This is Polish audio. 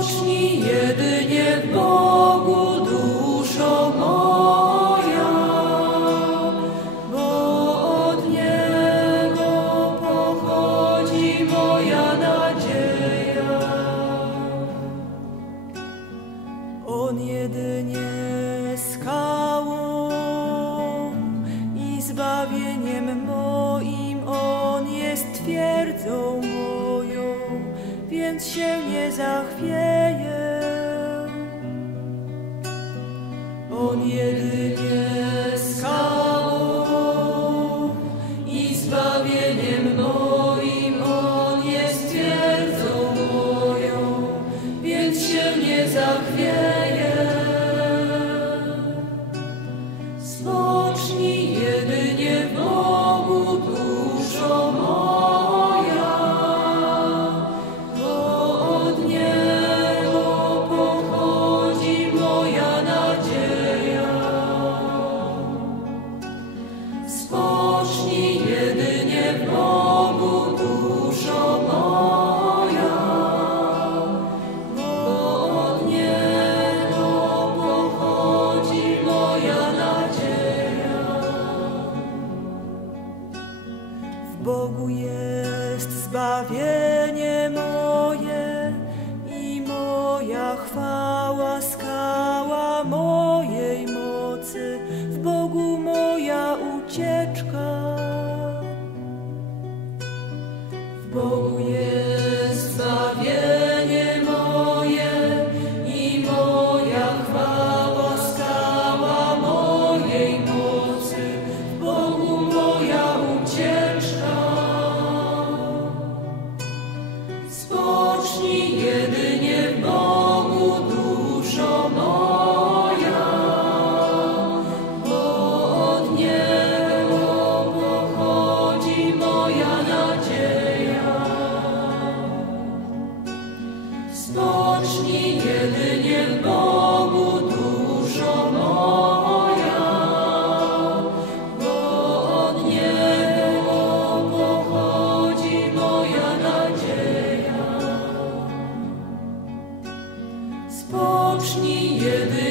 Odpocznij jedynie Bogu, duszo moja, bo od Niego pochodzi moja nadzieja. On jedynie skałą i zbawieniem moim, On jest twierdzą więc się nie zachwieję. On jedynie Bogu jest zbawienie moje i moja chwała, skała mojej mocy. W Bogu moja ucieczka. Spocznij jedynie w Bogu, duszo bo od Niego pochodzi moja nadzieja. Spocznij jedynie